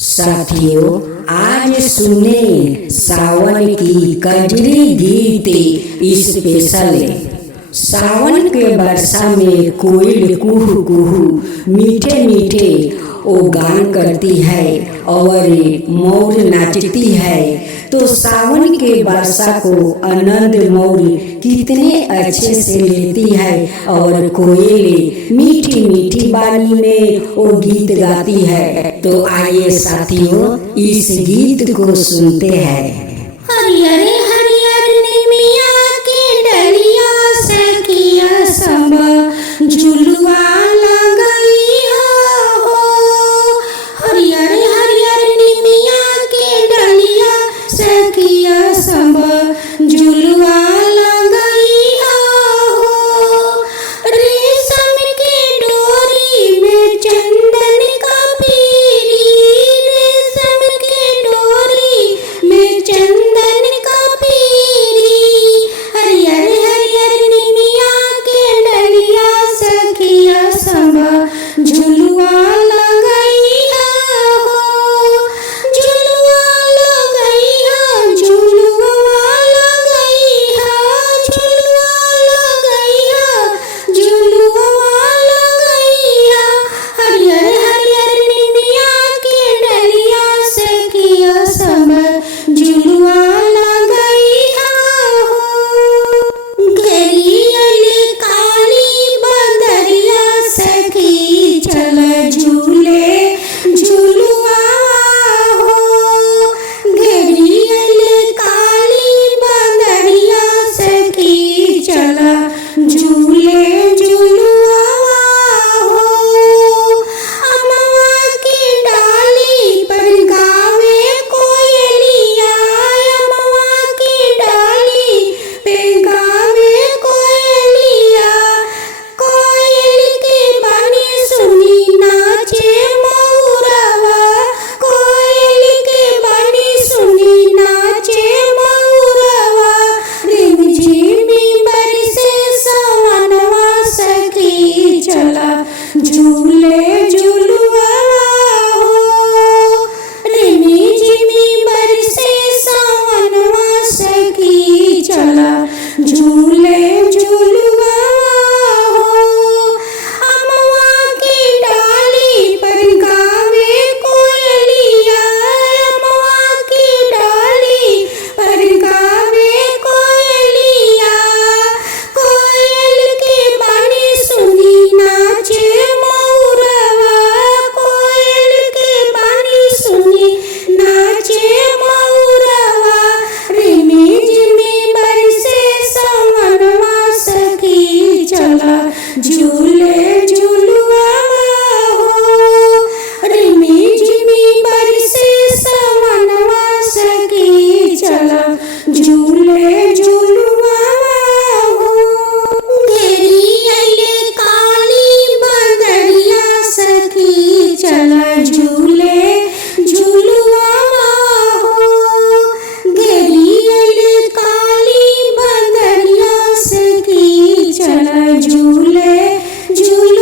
साथियों, आज सुने सावन की कजरी गीत स्पेशल। सावन के वर्षा में कोयल कुहू कुहू मीठे मीठे ओ गान करती है और मोर नाचती है। तो सावन के वर्षा को आनंद मोर कितने अच्छे से लेती है और कोयल मीठी मीठी वाणी में वो गीत गाती है। तो आइए साथियों, इस गीत को सुनते हैं। हरियर हरियर निमिया के डलिया सखिया सब झुलुआ लगई हो। हरियर हरियर निमिया के डलिया सखिया सब झुलुआ लगई हो। रेशम के डोरी में चंदन का पीरी, रेशम के डोरी में चंदन का पीरी। हरियर हरियर निमिया के डलिया सखिया सब झुलुआ लगई हो। झुलुआ लगई हो, झुलुआ लगई हो, झुलुआ लगई हो, झुलुआ लगई हो। हरियर हरियर निमिया के डलिया सखिया सब झुलुआ लगई हो। घेरियल काली बदरिया सखी चल झूले झुलुआ हो। घेरियल काली बदरिया सखी चल झूले झुलुआ हो। अमवा की डाली पर गावे कोयलिया, अमवा की डाली पे गावे कोयलिया। कोयल के बानी सुनी नाचे मौरवा, कोयल के बानी सुनी नाचे मौरवा। रिमझिमी बरसे सवनवा सखी चला झूले झुलुआ हो। रिमझिमी बरसे सवनवा सखी चला झूले झुलुआ हो। अमवा की डाली पर गावे कोयलिया, अमवा की डाली पर गावे कोयलिया। कोयल के बानी सुनी नाचे मौरवा, कोयल के बानी सुनी नाचे मौरवा। रिमझिमी बरसे सवनवा सखी चला झूले झुलुआ हो। रिमझिमी बरसे सवनवा सखी चला झूले झुलुआ हो। घेरियल काली बदरिया सखी चला झूले झुलुआ हो। घेरियल काली बदरिया सखी चला झूले झुलुआ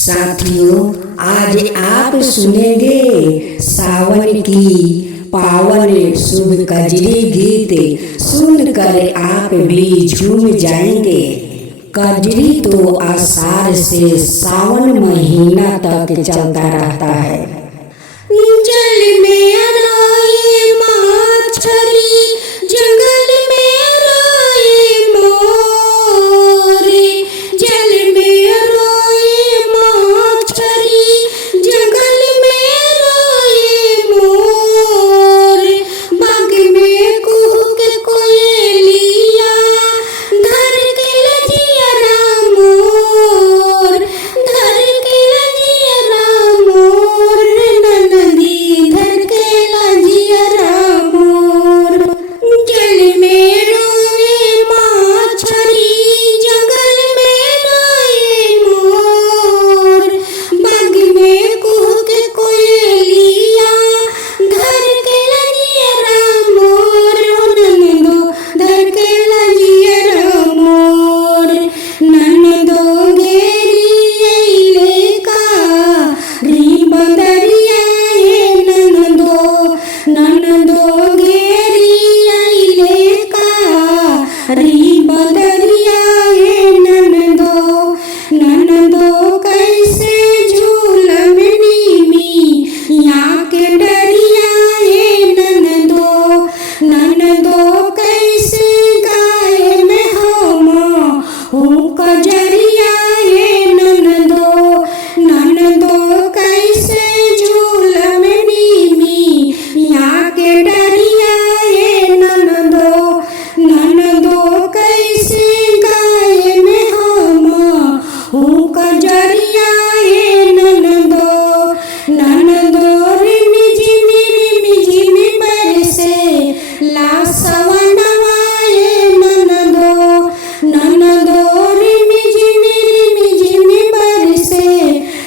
साथियों, आज आप सुनेंगे सावन की पावन शुभ कजरी गीत। सुनकर आप भी झूम जाएंगे। कजरी तो आषाढ़ से सावन महीना तक चलता रहता है। जल में अराए माछरी, जंगल में अराए मोरे। जल में अराए माछरी, जंगल में अराए मोरे। बाग में कुहुक कोयलिया, धर के लजिया मोर, धर के लजिया मोर। नदी धर के लजिया मोर। जल में रोए माछरी, जंगल में रोए मोर। बाग में कुहुक कोयलिया, धर के लजिया मोर। ननदो धर के लजिया मोर। ननदो घेरी अइले का री बंदरिया ए ननदो। ननदो घेरी अइले का री बंदरिया ए ननदो। ननदो कैसे झूलम नीमी यहाँ के डरिया ए ननदो। ननदो कैसे गाए में हो कजरिया ए ननदो। ननदो कैसे झूलम नीमी यहाँ के डरिया ए ननदो। ननदो कैसे गाए में हो कजरिया ए ननदो। ननदो रिमि झिमि बरसे ला सवनवा ए ननदो। ननदो रिमि झिमि बरसे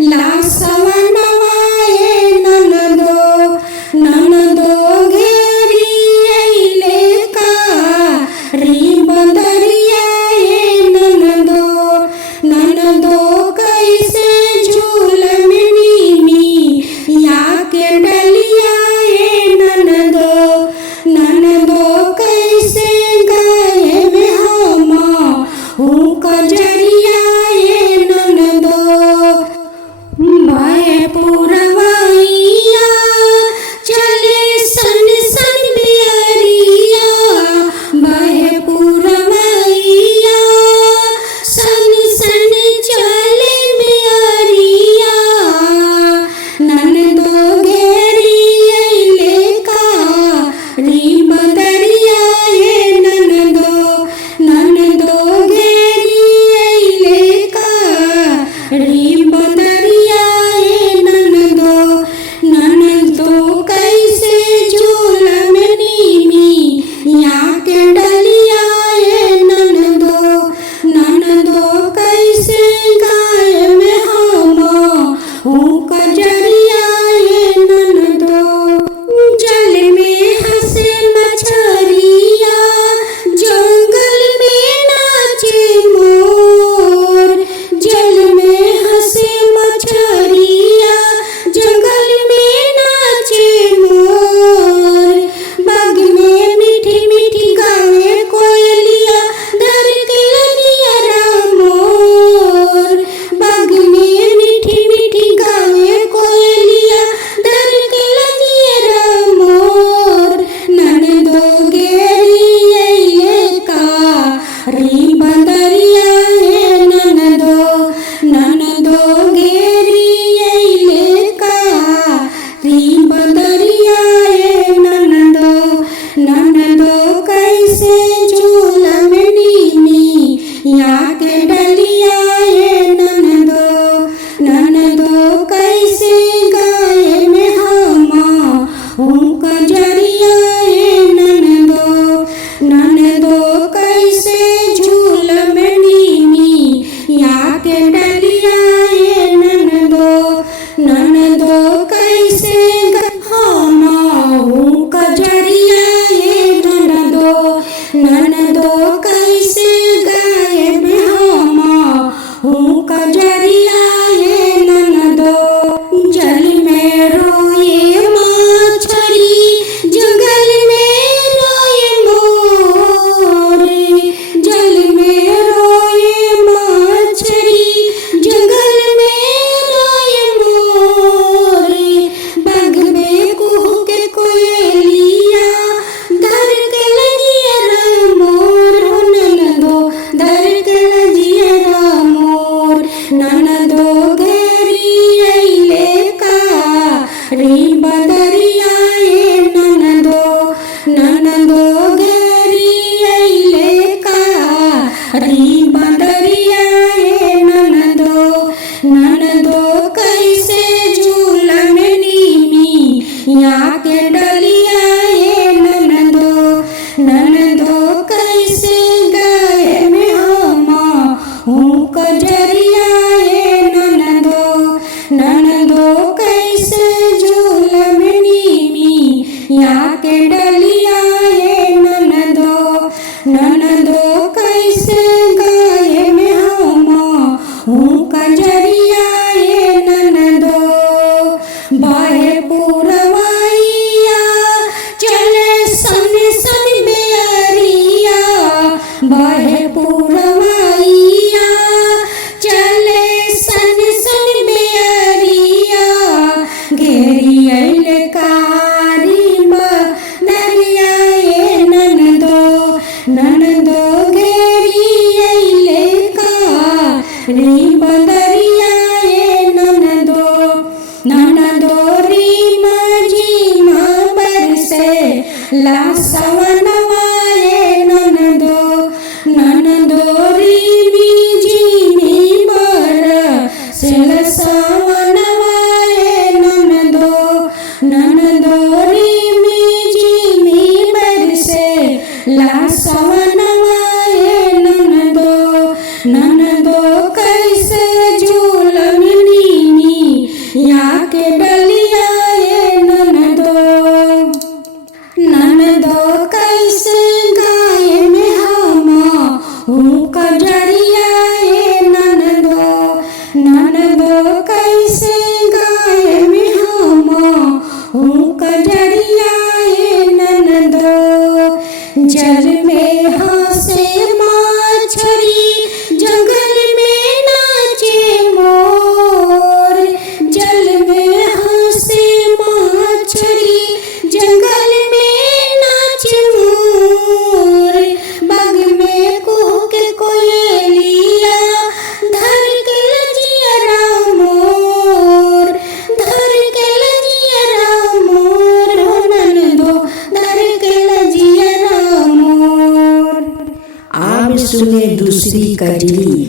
ला सवनवा ए ननदो। ननदो घेरी अइले का री बंदरिया ए ननदो। ननदो कैसे झूलम नीमी यहाँ के डलिया ए ननदो। ननदो कैसे गाए में हो कजरिया ए ननदो। भय पुरवैया चले सन सन बियरिया। भय पुरवैया सन सन चले बियरिया। ननदो घेरी अइले का री बंदरिया ए ननदो। ननदो घेरी अइले का री बंदरिया ए ननदो। ननदो कैसे झूलम नीमी यहाँ के डलिया ए ननदो। ननदो कैसे गाए में हो कजरिया ए ननदो। जल में हंसे मछरिया, जंगल में नाचे मोर। जल में हंसे मछरिया, जंगल में नाचे मोर। बाग में मीठी मीठी गावे कोयलिया, धर के लजिया मोर। बाग में मीठी मीठी गावे री बदरिया ए ननदो ननदो घेरी अइले का री बदरिया ए ननदो ननदो कैसे झूलन नीमी यहाँ के डलिया ए ननदो ननदो कैसे गए में हूँ कजरिया ए ननदो ननदो कैसे झूलन नीमी यहाँ के डलिया ए ननदो ननदो कैसे गए में हूँ कजरिया ए ननदो बाहे पुरवाइया चले सन सन बेअरिया बाहे पुरवाइया चले सन सन बेअरिया घेरी अइले कारी बदरिया ए ननदो ननदो घेरी अइले कारी बदरिया ए ननदो ननदो रीमा जीमा बरसे ला सवनवा ए ननदो ननदो रीमी जीमी बरसे ला सवनवा ए ननदो ननदो रीमी जीमी बरसे ला सवनवा ए ननदो ननदो कैसे झूलन नीमी यहाँ के डलिया ए ननदो ननदो कैसे गाय में हूँ कजरिया ए ननदो ननदो कैसे गाय में हूँ कजरिया ए ननदो जल में हंसे मछरी जंगल में नाचे मोर जल में हंसे मछरी जंगल में नाचे मोर बाग में कूक कोयलिया धर के लजिया मोर धर के लजिया मोर हो ननदो धर के लजिया मोर। आप सुने दूसरी कजरी।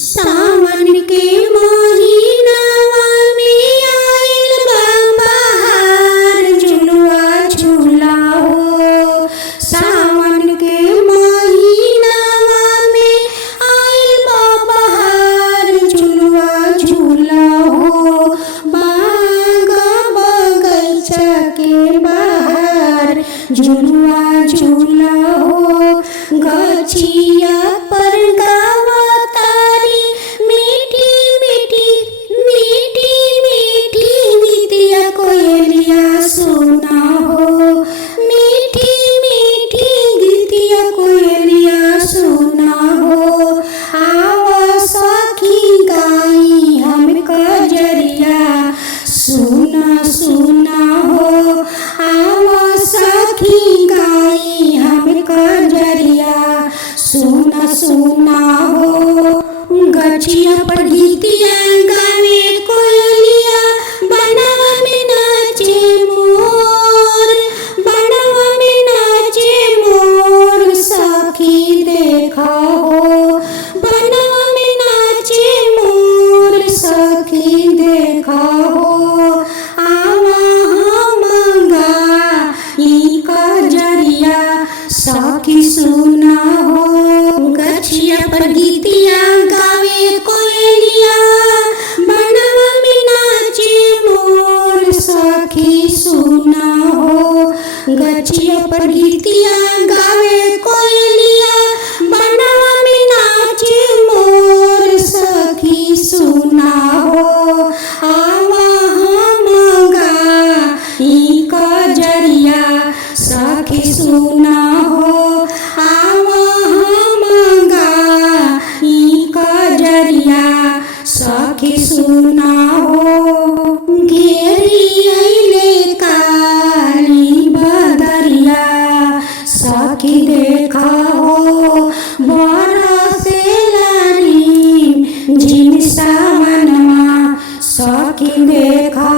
सावन के महीनावा में आइल बा बहार झुलवा झूला हो सावन के महीनावा में आइल बा बहार झुलवा झूला हो बाग बगैचा के बाहर झुलवा झूला हो गछिया पर गावा तारी मीठी मीठी मीठी मीठी गीतिया कोयलिया सुना हो मीठी मीठी गीतिया कोयलिया सुना हो आवा सखी गाई हम कजरिया सुना सुना हो आवा सखी गाई हम कजरिया सुना सुना हो गछिया पर गीतिया गावे कोयलिया बनवा में नाचे मोर बनवा में नाचे मोर सखी देखा हो बनवा में नाचे मोर सखी देखा हो आवा मंगा ई कजरिया सखी सुना हो गछिया पर गीतिया गावे कोयलिया बनवा में नाचे मोर सखी सुना हो गछिया पर गीतिया गावे कोयलिया बनवा में नाचे मोर सखी सुना हो आवा मंगा ई कजरिया सखी सुना हो आवा मंगा ई कजरिया सखी सुना हो घेरी अइले काली बदरिया सखी देखा हो बरसे लारी जिन सावनवा सखी देखा